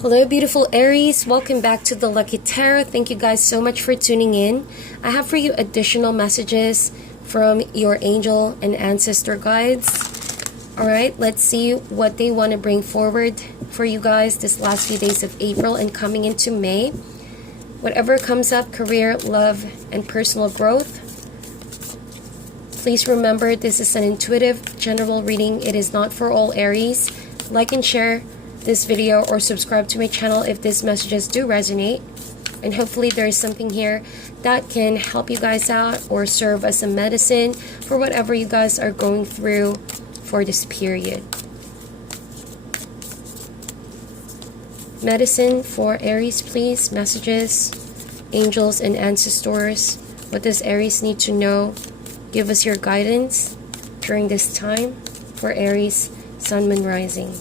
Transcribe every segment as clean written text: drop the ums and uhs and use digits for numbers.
Hello beautiful Aries, welcome back to the Lucky Tarot. Thank you guys so much for tuning in. I have for you additional messages from your angel and ancestor guides. Alright, let's see what they want to bring forward for you guys this last few days of April and coming into May. Whatever comes up, career, love, and personal growth. Please remember this is an intuitive general reading. It is not for all Aries. Like and share this video or subscribe to my channel if these messages do resonate, and hopefully there is something here that can help you guys out or serve as a medicine for whatever you guys are going through for this period. Medicine for Aries, please. Messages, angels and ancestors. What does Aries need to know? Give us your guidance during this time for Aries, Sun, Moon, Rising.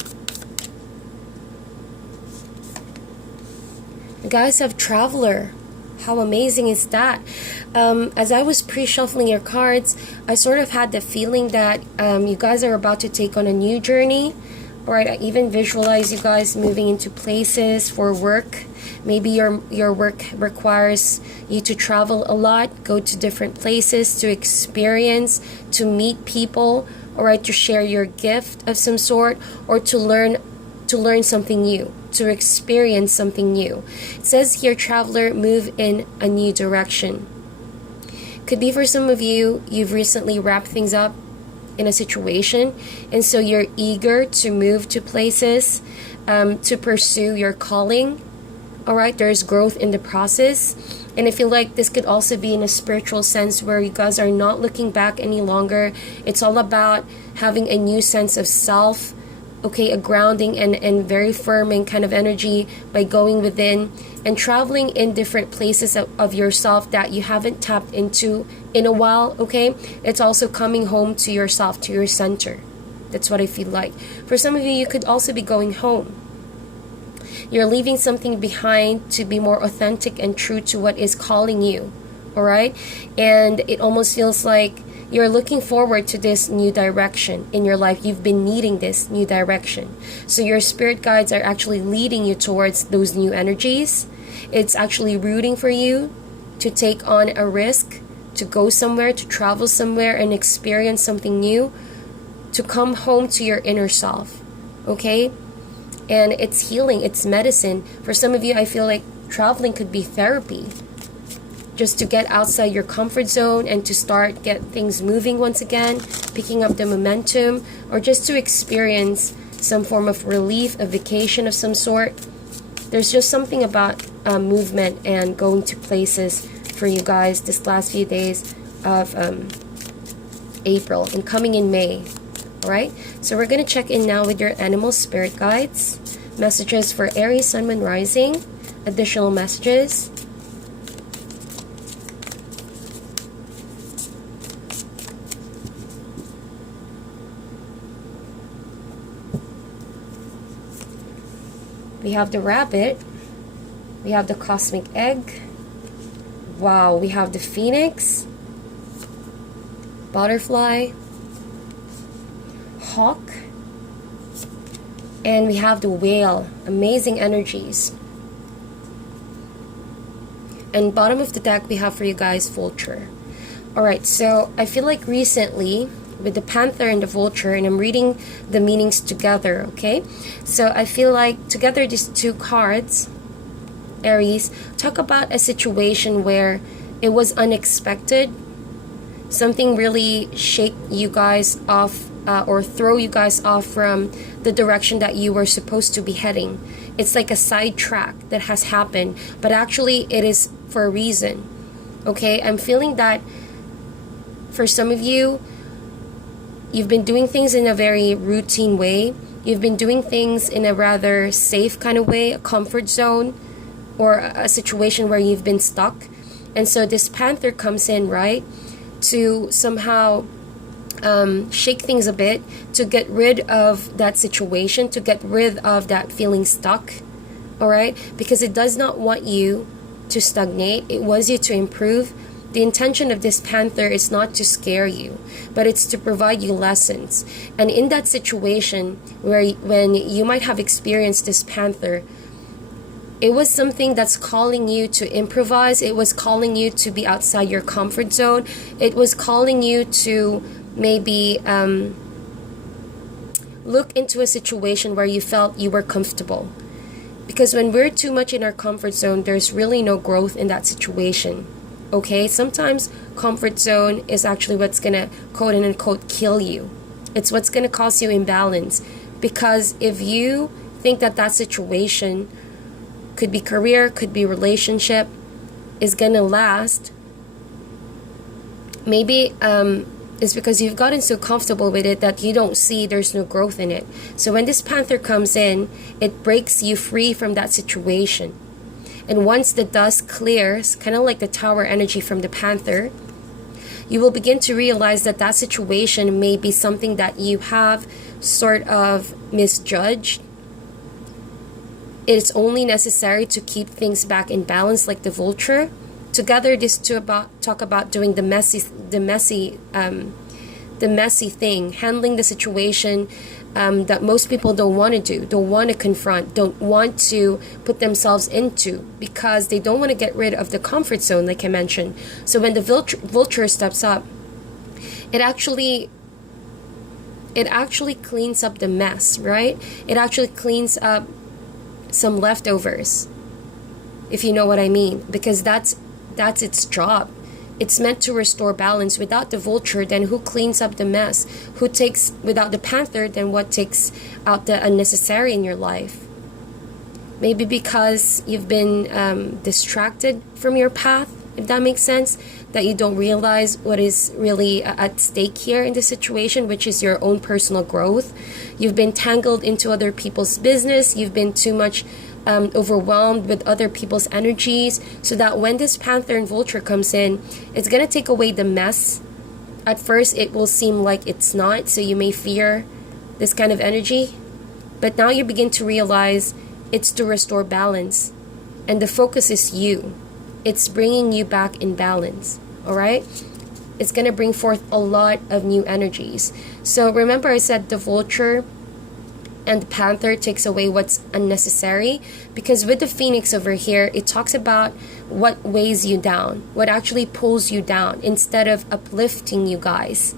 You guys have Traveler. How amazing is that? As I was pre-shuffling your cards, I sort of had the feeling that you guys are about to take on a new journey. Alright, I even visualize you guys moving into places for work. Maybe your work requires you to travel a lot, go to different places to experience, to meet people, alright, to share your gift of some sort, or to learn something new, to experience something new. It says here, Traveler, move in a new direction. Could be for some of you, you've recently wrapped things up in a situation, and so you're eager to move to places, to pursue your calling. Alright, there's growth in the process. And I feel like this could also be in a spiritual sense where you guys are not looking back any longer. It's all about having a new sense of self. Okay, a grounding and very firming kind of energy by going within and traveling in different places of yourself that you haven't tapped into in a while. Okay, it's also coming home to yourself, to your center. That's what I feel like. For some of you, you could also be going home. You're leaving something behind to be more authentic and true to what is calling you. Alright, and it almost feels like you're looking forward to this new direction in your life. You've been needing this new direction. So your spirit guides are actually leading you towards those new energies. It's actually rooting for you to take on a risk, to go somewhere, to travel somewhere and experience something new, to come home to your inner self. Okay? And it's healing, it's medicine. For some of you, I feel like traveling could be therapy. Just to get outside your comfort zone and to get things moving once again, picking up the momentum, or just to experience some form of relief, a vacation of some sort. There's just something about movement and going to places for you guys this last few days of April and coming in May. Alright, so we're going to check in now with your animal spirit guides. Messages for Aries, Sun, Moon, Rising. Additional messages. We have the rabbit. We have the cosmic egg. Wow, we have the phoenix. Butterfly. Hawk. And we have the whale. Amazing energies. And bottom of the deck we have for you guys vulture. Alright, so I feel like recently with the panther and the vulture, and I'm reading the meanings together, okay? So I feel like together these two cards, Aries, talk about a situation where it was unexpected. Something really shake you guys off or throw you guys off from the direction that you were supposed to be heading. It's like a sidetrack that has happened, but actually it is for a reason, okay? I'm feeling that for some of you, you've been doing things in a very routine way. You've been doing things in a rather safe kind of way, a comfort zone, or a situation where you've been stuck. And so this panther comes in, right, to somehow shake things a bit, to get rid of that situation, to get rid of that feeling stuck, all right? Because it does not want you to stagnate. It wants you to improve. The intention of this panther is not to scare you, but it's to provide you lessons. And in that situation when you might have experienced this panther, It was something that's calling you to improvise. It was calling you to be outside your comfort zone. It was calling you to maybe look into a situation where you felt you were comfortable. Because when we're too much in our comfort zone, there's really no growth in that situation. Okay? Sometimes comfort zone is actually what's going to, quote unquote, kill you. It's what's going to cause you imbalance. Because if you think that that situation, could be career, could be relationship, is going to last, maybe it's because you've gotten so comfortable with it that you don't see there's no growth in it. So when this panther comes in, it breaks you free from that situation. And once the dust clears, kind of like the tower energy from the panther, you will begin to realize that that situation may be something that you have sort of misjudged. It's only necessary to keep things back in balance, like the vulture. Together, this to talk about doing the messy thing, handling the situation that most people don't want to do, don't want to confront, don't want to put themselves into, because they don't want to get rid of the comfort zone, like I mentioned. So when the vulture steps up, it actually cleans up the mess, right? It actually cleans up some leftovers, if you know what I mean, because that's its job. It's meant to restore balance. Without the vulture, then who cleans up the mess? Who takes, without the panther, then what takes out the unnecessary in your life? Maybe because you've been distracted from your path, if that makes sense, that you don't realize what is really at stake here in this situation, which is your own personal growth. You've been tangled into other people's business. You've been too much overwhelmed with other people's energies, so that when this panther and vulture comes in, it's going to take away the mess. At first, it will seem like it's not, so you may fear this kind of energy. But now you begin to realize it's to restore balance. And the focus is you. It's bringing you back in balance. Alright? It's going to bring forth a lot of new energies. So remember I said the vulture and the panther takes away what's unnecessary, because with the phoenix over here, it talks about what weighs you down, what actually pulls you down instead of uplifting you guys.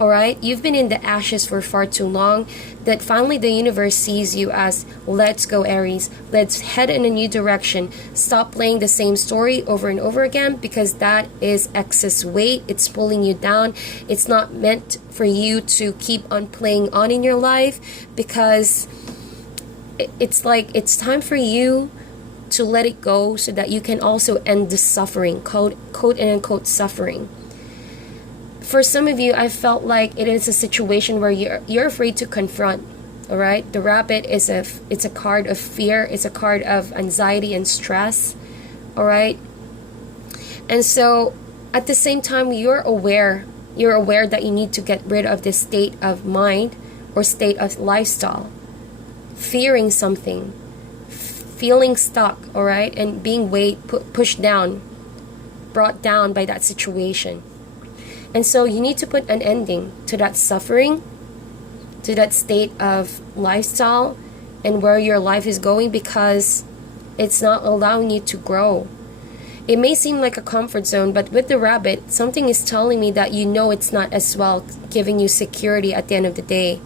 Alright, you've been in the ashes for far too long, that finally the universe sees you as, let's go Aries, let's head in a new direction. Stop playing the same story over and over again, because that is excess weight. It's pulling you down. It's not meant for you to keep on playing on in your life, because it's like it's time for you to let it go, so that you can also end the suffering, quote unquote suffering. For some of you, I felt like it is a situation where you're afraid to confront. All right, the rabbit is it's a card of fear. It's a card of anxiety and stress. All right, and so at the same time, you're aware that you need to get rid of this state of mind or state of lifestyle, fearing something, feeling stuck. All right, and being pushed down, brought down by that situation. And so you need to put an ending to that suffering, to that state of lifestyle, and where your life is going, because it's not allowing you to grow. It may seem like a comfort zone, but with the rabbit, something is telling me that you know it's not as well giving you security at the end of the day.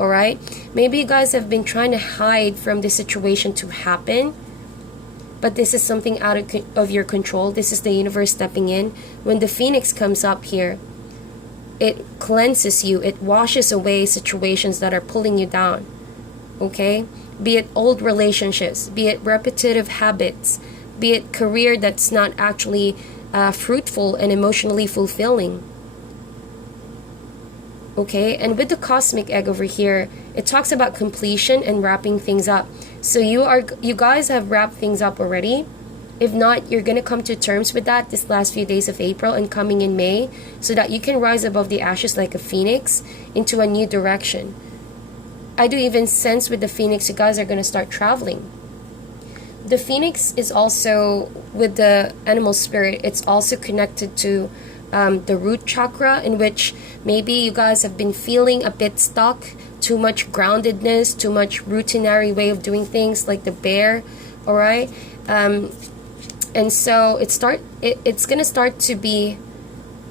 Alright? Maybe you guys have been trying to hide from the situation to happen, but this is something out of your control. This is the universe stepping in. When the phoenix comes up here, it cleanses you. It washes away situations that are pulling you down. Okay? Be it old relationships, be it repetitive habits, be it career that's not actually fruitful and emotionally fulfilling. Okay? And with the cosmic egg over here, it talks about completion and wrapping things up. So you guys have wrapped things up already. If not, you're going to come to terms with that this last few days of April and coming in May, so that you can rise above the ashes like a phoenix into a new direction. I do even sense with the phoenix, you guys are going to start traveling. The phoenix is also, with the animal spirit, it's also connected to the root chakra, in which maybe you guys have been feeling a bit stuck, too much groundedness, too much routinary way of doing things, like the bear All right. And so it's gonna start to be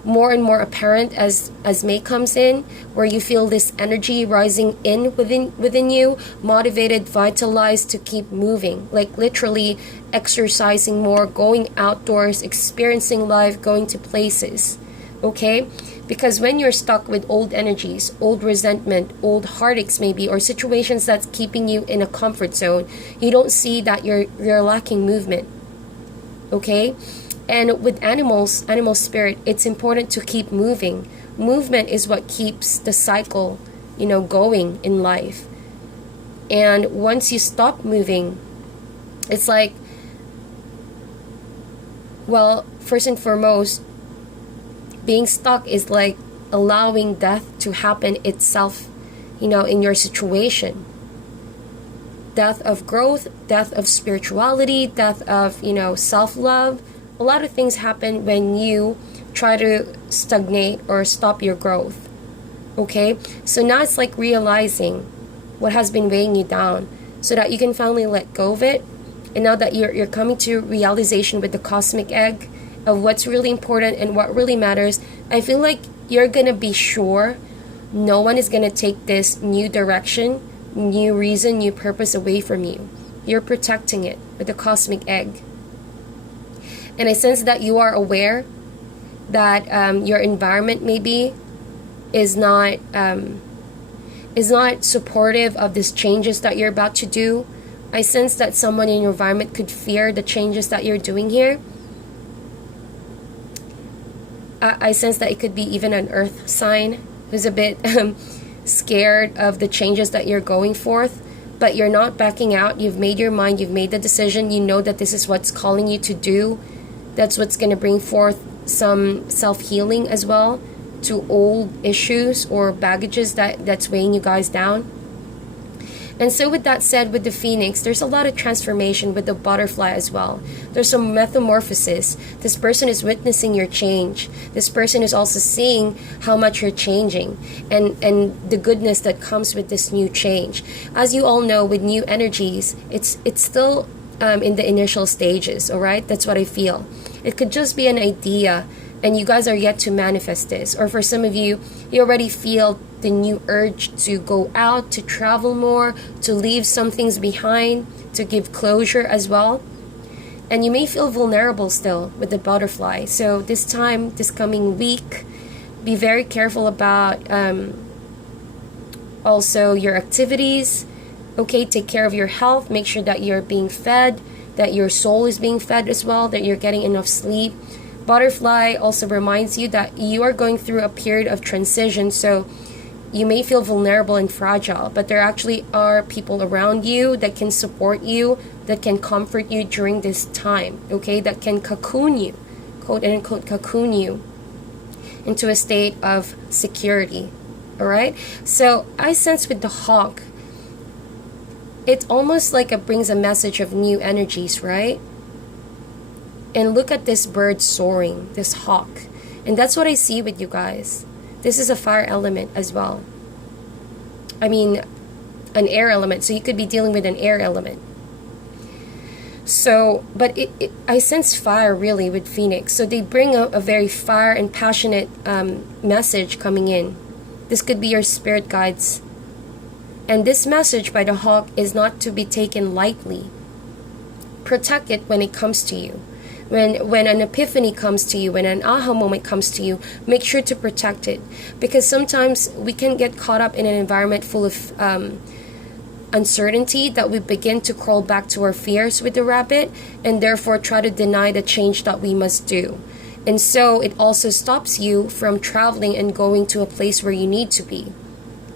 more and more apparent as May comes in, where you feel this energy rising in within you, motivated, vitalized to keep moving, like literally exercising more, going outdoors, experiencing life, going to places. Okay, because when you're stuck with old energies, old resentment, old heartaches maybe, or situations that's keeping you in a comfort zone, you don't see that you're lacking movement. Okay. And with animal spirit, it's important to keep moving. Movement is what keeps the cycle, going in life. And once you stop moving, it's like, well, first and foremost, being stuck is like allowing death to happen itself, in your situation. Death of growth, death of spirituality, death of, self-love. A lot of things happen when you try to stagnate or stop your growth. Okay? So now it's like realizing what has been weighing you down so that you can finally let go of it. And now that you're coming to realization with the cosmic egg of what's really important and what really matters, I feel like you're going to be sure no one is going to take this new direction, new reason, new purpose away from you. You're protecting it with the cosmic egg. And I sense that you are aware that your environment maybe is not supportive of these changes that you're about to do. I sense that someone in your environment could fear the changes that you're doing here. I sense that it could be even an earth sign who's a bit scared of the changes that you're going forth, but you're not backing out. You've made your mind, you've made the decision, you know that this is what's calling you to do. That's what's going to bring forth some self-healing as well to old issues or baggages that's weighing you guys down. And so with that said, with the Phoenix, there's a lot of transformation with the butterfly as well. There's some metamorphosis. This person is witnessing your change. This person is also seeing how much you're changing and the goodness that comes with this new change. As you all know, with new energies, it's still in the initial stages, all right? That's what I feel. It could just be an idea and you guys are yet to manifest this. Or for some of you, you already feel the new urge to go out, to travel more, to leave some things behind, to give closure as well. And you may feel vulnerable still with the butterfly. So this coming week, be very careful about also your activities. Okay, take care of your health. Make sure that you're being fed, that your soul is being fed as well, that you're getting enough sleep. Butterfly also reminds you that you are going through a period of transition, so you may feel vulnerable and fragile, but there actually are people around you that can support you, that can comfort you during this time, okay, that can cocoon you, quote unquote cocoon you into a state of security. All right, so I sense with the hawk, it's almost like it brings a message of new energies, right? And look at this bird soaring, this hawk. And that's what I see with you guys. This is a fire element as well. I mean, an air element. So you could be dealing with an air element. So, but I sense fire really with Phoenix. So they bring a very fire and passionate message coming in. This could be your spirit guides. And this message by the hawk is not to be taken lightly. Protect it when it comes to you. When an epiphany comes to you, when an aha moment comes to you, make sure to protect it. Because sometimes we can get caught up in an environment full of uncertainty that we begin to crawl back to our fears with the rabbit and therefore try to deny the change that we must do. And so it also stops you from traveling and going to a place where you need to be.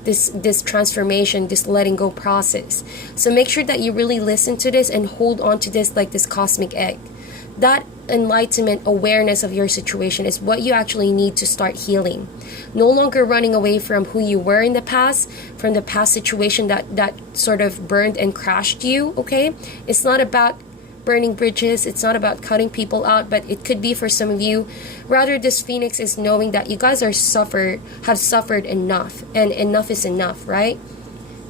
This transformation, this letting go process. So make sure that you really listen to this and hold on to this like this cosmic egg. That enlightenment awareness of your situation is what you actually need to start healing. No longer running away from who you were in the past, from the past situation that sort of burned and crashed you, okay? It's not about burning bridges, it's not about cutting people out, but it could be for some of you. Rather, this Phoenix is knowing that you guys have suffered enough, and enough is enough, right?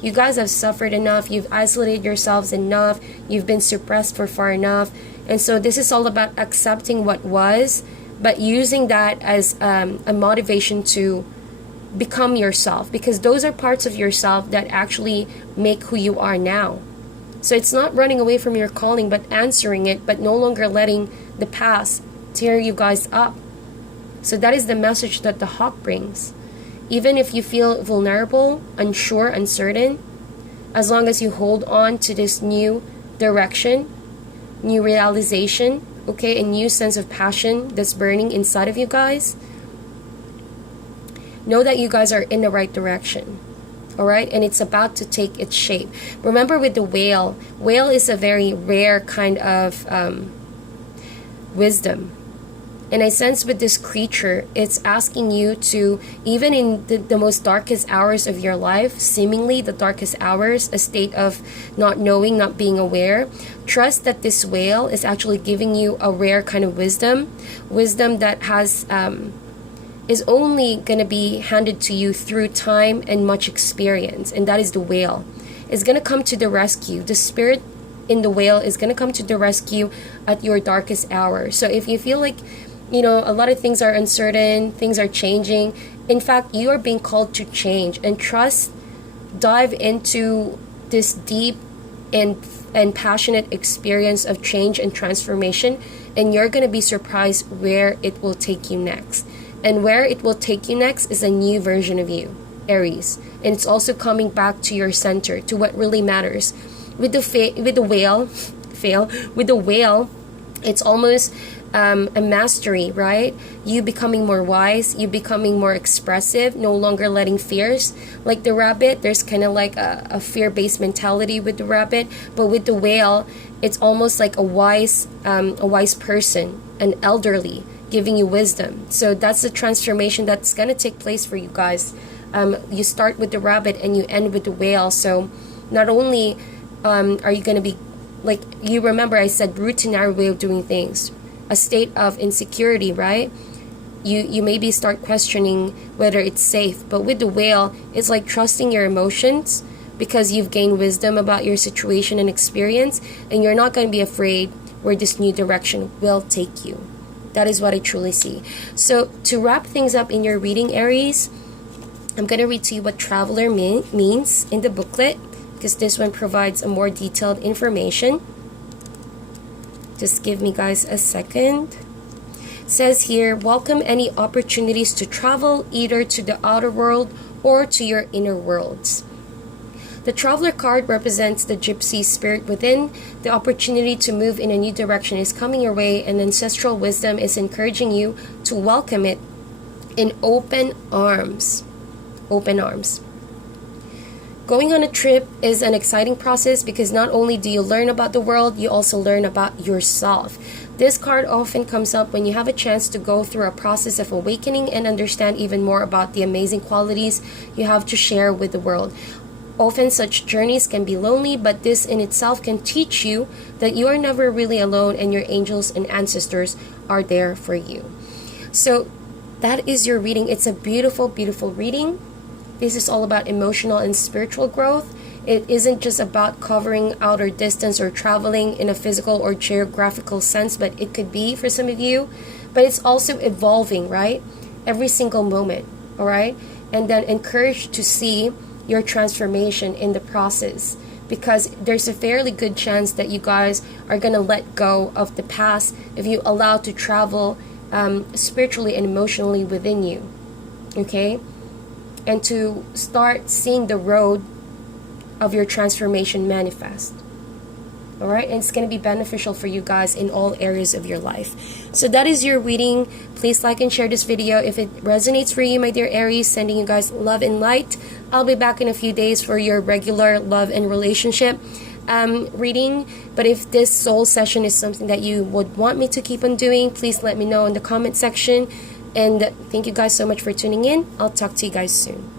You guys have suffered enough. You've isolated yourselves enough. You've been suppressed for far enough. And so this is all about accepting what was, but using that as a motivation to become yourself, because those are parts of yourself that actually make who you are now. So it's not running away from your calling, but answering it, but no longer letting the past tear you guys up. So that is the message that the hawk brings. Even if you feel vulnerable, unsure, uncertain, as long as you hold on to this new direction, new realization, okay, a new sense of passion that's burning inside of you guys, know that you guys are in the right direction. All right, and it's about to take its shape. Remember, with the whale is a very rare kind of wisdom. And I sense with this creature, it's asking you to, even in the most darkest hours of your life, seemingly the darkest hours, a state of not knowing, not being aware, trust that this whale is actually giving you a rare kind of wisdom that has is only going to be handed to you through time and much experience, and that is the whale. It's going to come to the rescue. The spirit in the whale is going to come to the rescue at your darkest hour. So if you feel like, a lot of things are uncertain, things are changing, in fact, you are being called to change, and trust, dive into this deep and passionate experience of change and transformation, and you're going to be surprised where it will take you next. And where it will take you next is a new version of you, Aries. And it's also coming back to your center, to what really matters. With the whale, it's almost a mastery, right? You becoming more wise, you becoming more expressive, no longer letting fears. Like the rabbit, there's kind of like a fear-based mentality with the rabbit, but with the whale, it's almost like a wise person, an elderly, giving you wisdom. So that's the transformation that's going to take place for you guys. You start with the rabbit and you end with the whale. So not only are you going to be, like, you remember I said routinary way of doing things, a state of insecurity, right? You maybe start questioning whether it's safe. But with the whale, it's like trusting your emotions, because you've gained wisdom about your situation and experience, and you're not going to be afraid where this new direction will take you. That is what I truly see. So to wrap things up in your reading, Aries, I'm going to read to you what traveler means in the booklet, because this one provides a more detailed information. Just give me guys a second. It says here, welcome any opportunities to travel either to the outer world or to your inner worlds. The Traveler card represents the gypsy spirit within. The opportunity to move in a new direction is coming your way, and ancestral wisdom is encouraging you to welcome it in open arms. Open arms. Going on a trip is an exciting process, because not only do you learn about the world, you also learn about yourself. This card often comes up when you have a chance to go through a process of awakening and understand even more about the amazing qualities you have to share with the world. Often such journeys can be lonely, but this in itself can teach you that you are never really alone, and your angels and ancestors are there for you. So that is your reading. It's a beautiful, beautiful reading. This is all about emotional and spiritual growth. It isn't just about covering outer distance or traveling in a physical or geographical sense, but it could be for some of you. But it's also evolving, right? Every single moment, all right? And then encouraged to see your transformation in the process, because there's a fairly good chance that you guys are going to let go of the past if you allow to travel spiritually and emotionally within you, okay? And to start seeing the road of your transformation manifest. All right, and it's going to be beneficial for you guys in all areas of your life. So that is your reading. Please like and share this video if it resonates for you, my dear Aries. Sending you guys love and light. I'll be back in a few days for your regular love and relationship reading. But if this soul session is something that you would want me to keep on doing, please let me know in the comment section. And thank you guys so much for tuning in. I'll talk to you guys soon.